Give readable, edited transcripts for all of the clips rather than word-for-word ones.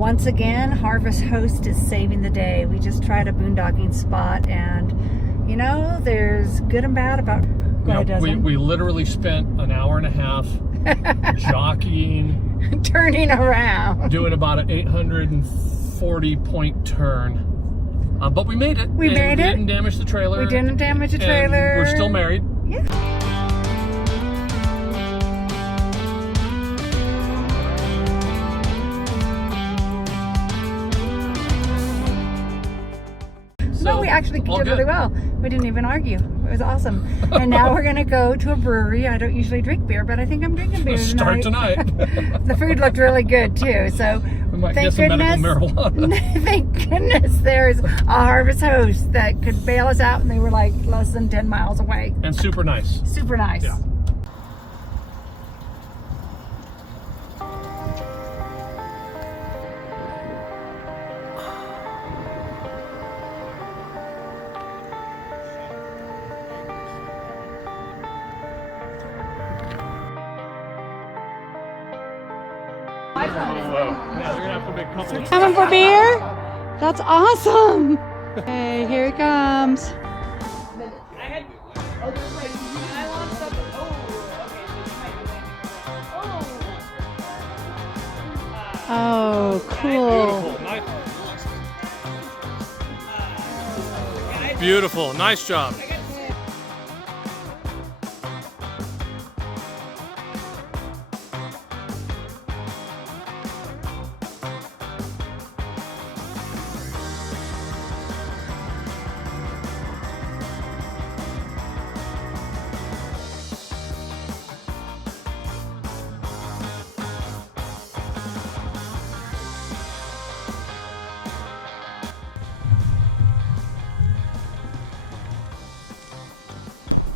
Once again, Harvest Host is saving the day. We just tried a boondocking spot, and you know, there's good and bad about. We literally spent an hour and a half jockeying, turning around, doing about an 840 point turn. But we made it. We didn't damage the trailer. We didn't damage the trailer. And we're still married. Yeah. No, we actually did really well. We didn't even argue. It was awesome. And now we're going to go to a brewery. I don't usually drink beer, but I think I'm drinking beer tonight. Start tonight. The food looked really good too. So we might get some medical marijuana. Thank goodness there's a Harvest Host that could bail us out, and they were like less than 10 miles away. And super nice. Super nice. Yeah. Coming for beer? That's awesome. Hey, here it comes. Oh, cool. Beautiful. Nice job.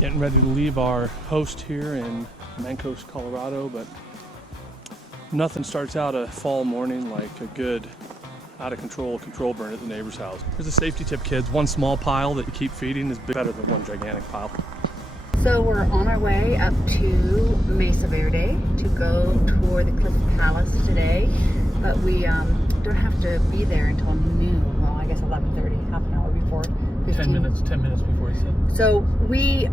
Getting ready to leave our host here in Mancos, Colorado, but nothing starts out a fall morning like a good out-of-control control burn at the neighbor's house. Here's a safety tip, kids. One small pile that you keep feeding is better than one gigantic pile. So we're on our way up to Mesa Verde to go tour the Cliff Palace today, but we don't have to be there until noon. Well, I guess 11:30, half an hour before. 10 minutes before he said. So we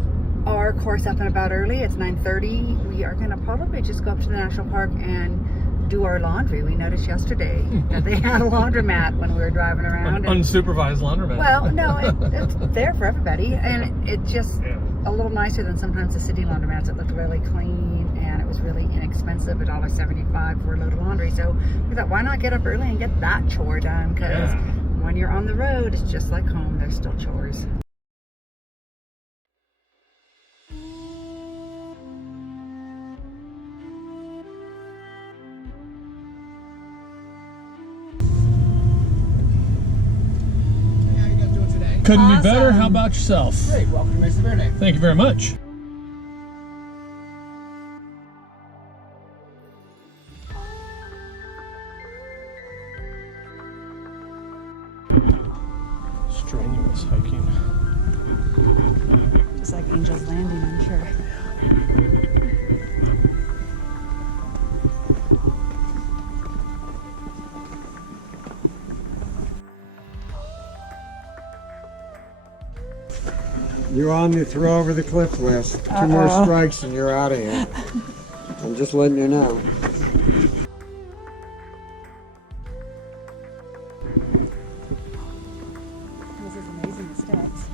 are, of course, up and about early. It's 9:30. We are going to probably just go up to the national park and do our laundry. We noticed yesterday that they had a laundromat when we were driving around. Unsupervised laundromat. Well, no, it's there for everybody, and it's just a little nicer than sometimes the city laundromats. It looked really clean, and it was really inexpensive, $1.75 for a load of laundry. So we thought, why not get up early and get that chore done? Because when you're on the road, it's just like home. There's still chores. Couldn't be better. How about yourself? Great. Welcome to Mesa Verde. Thank you very much. Strenuous hiking. Just like Angel's Landing, I'm sure. You're on the throw over the cliff list. Two more strikes and you're out of here. I'm just letting you know. This is amazing, the steps.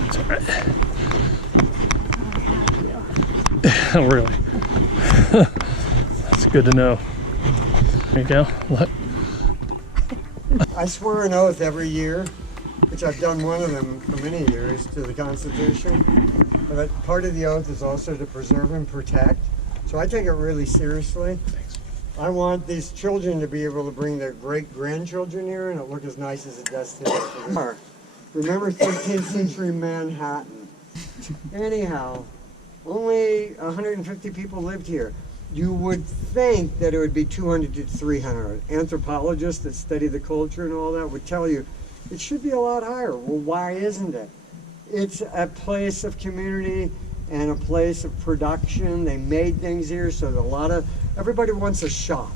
It's all right. Oh, really? That's good to know. There you go. What? I swear an oath every year, which I've done one of them for many years, to the Constitution. But part of the oath is also to preserve and protect. So I take it really seriously. Thanks. I want these children to be able to bring their great-grandchildren here and it look as nice as it does today. Remember 13th century Manhattan. Anyhow, only 150 people lived here. You would think that it would be 200 to 300. Anthropologists that study the culture and all that would tell you it should be a lot higher. Well, why isn't it? It's a place of community and a place of production. They made things here, so everybody wants a shop.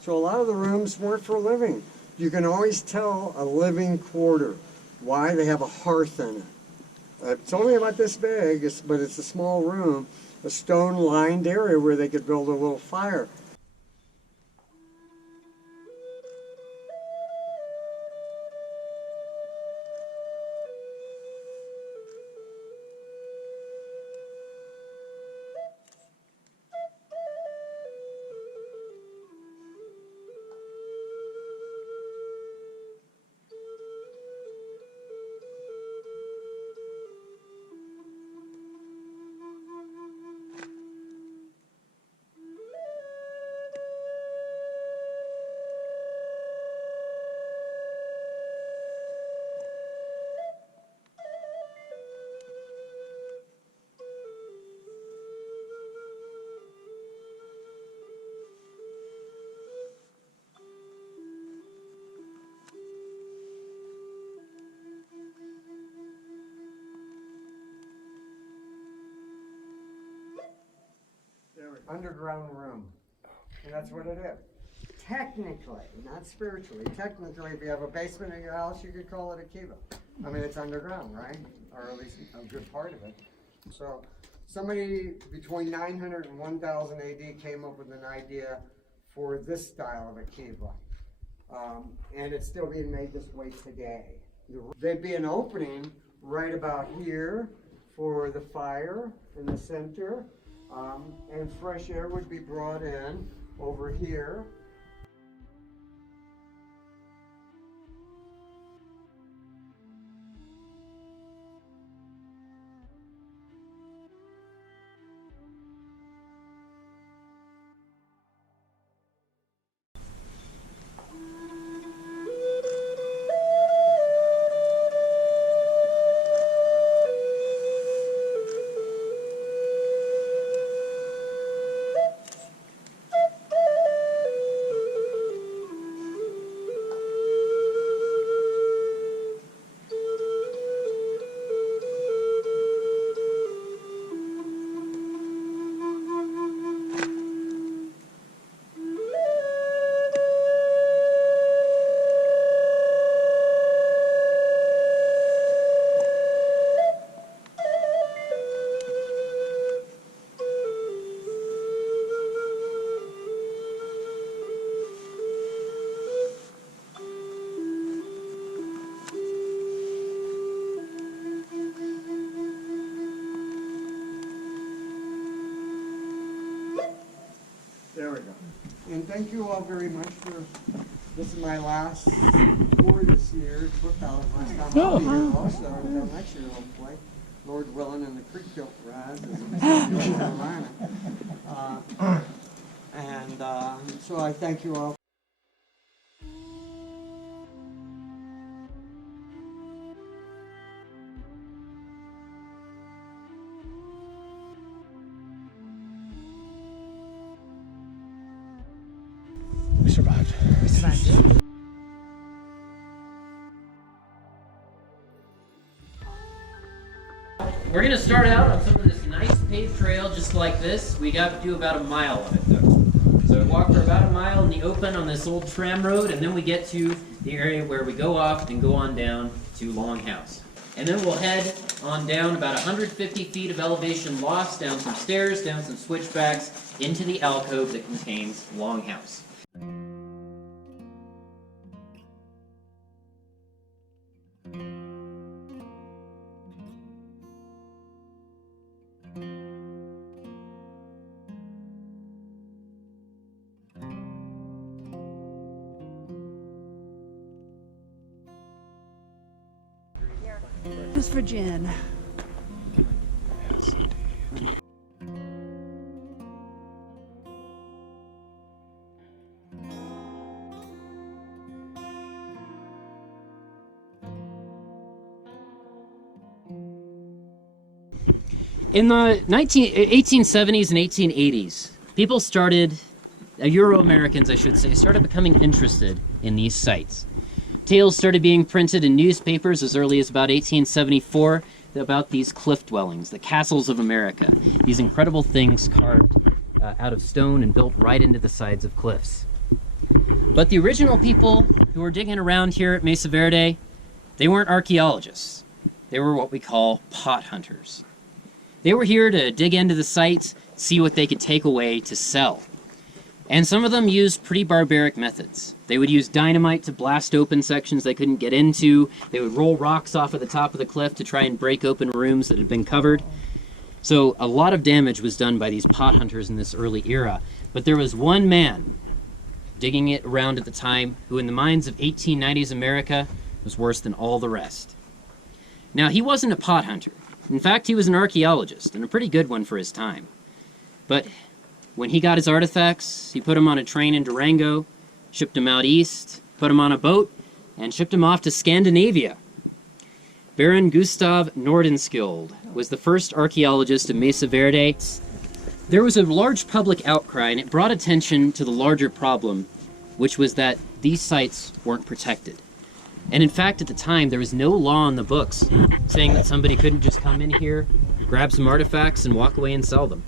So a lot of the rooms weren't for living. You can always tell a living quarter. Why? They have a hearth in it. It's only about this big, but it's a small room, a stone-lined area where they could build a little fire. Underground room, and that's what it is. Technically, not spiritually, technically, if you have a basement in your house, you could call it a kiva. I mean, it's underground, right? Or at least a good part of it. So somebody between 900 and 1000 AD came up with an idea for this style of a kiva. And it's still being made this way today. There'd be an opening right about here for the fire in the center. And fresh air would be brought in over here. There we go. And thank you all very much for, this is my last tour this year. It's booked out last time I'll be here also until next year, hopefully. Lord willing, and the creek don't rise as in North Carolina. So I thank you all. We survived. We survived. We're gonna start out on some of this nice paved trail just like this. We got to do about a mile of it though. So we walk for about a mile in the open on this old tram road, and then we get to the area where we go off and go on down to Longhouse. And then we'll head on down about 150 feet of elevation lost, down some stairs, down some switchbacks, into the alcove that contains Longhouse. Just for gin. Yes, indeed. In the 1870s and 1880s, people started, Euro-Americans I should say, started becoming interested in these sites. Tales started being printed in newspapers as early as about 1874. about these cliff dwellings, the castles of America, these incredible things carved out of stone and built right into the sides of cliffs. But the original people who were digging around here at Mesa Verde, they weren't archaeologists. They were what we call pot hunters. They were here to dig into the sites, see what they could take away to sell. And some of them used pretty barbaric methods. They would use dynamite to blast open sections they couldn't get into. They would roll rocks off of the top of the cliff to try and break open rooms that had been covered. So a lot of damage was done by these pot hunters in this early era. But there was one man digging it around at the time who, in the minds of 1890s America, was worse than all the rest. Now, he wasn't a pot hunter. In fact, he was an archaeologist, and a pretty good one for his time. But when he got his artifacts, he put them on a train in Durango, shipped them out east, put them on a boat, and shipped them off to Scandinavia. Baron Gustav Nordenskjöld was the first archaeologist of Mesa Verde. There was a large public outcry, and it brought attention to the larger problem, which was that these sites weren't protected. And in fact, at the time, there was no law in the books saying that somebody couldn't just come in here, grab some artifacts, and walk away and sell them.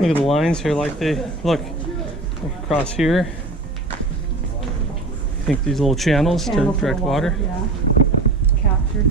Look at the lines here, like they look across here. I think these little channels to direct water. Yeah, captured.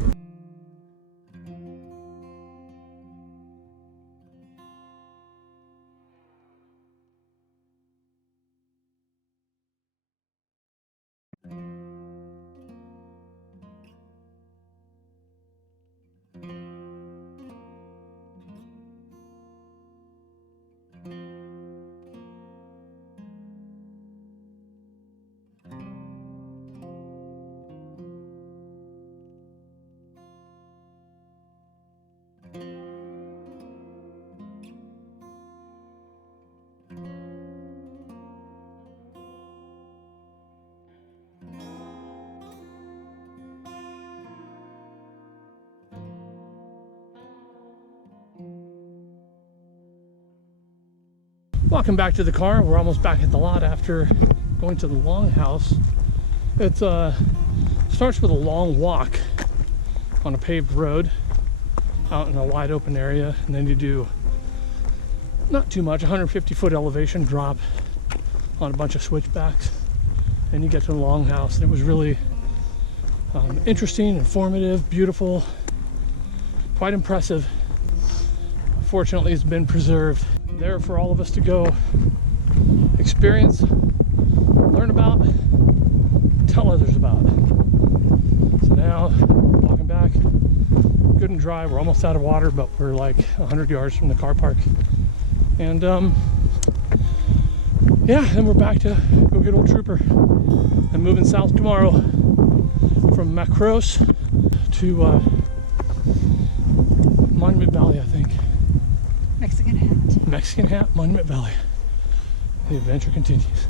Welcome back to the car. We're almost back at the lot after going to the longhouse. It starts with a long walk on a paved road out in a wide open area, and then you do not too much, 150-foot elevation drop on a bunch of switchbacks, and you get to the longhouse. And it was really interesting, informative, beautiful, quite impressive. Fortunately, it's been preserved there for all of us to go experience, learn about, tell others about. So now, walking back, good and dry. We're almost out of water, but we're like 100 yards from the car park. And yeah, then we're back to go get old Trooper and moving south tomorrow from Macros to Monument Valley, I think. Mexican hat. Mexican Hat, Monument Valley. The adventure continues.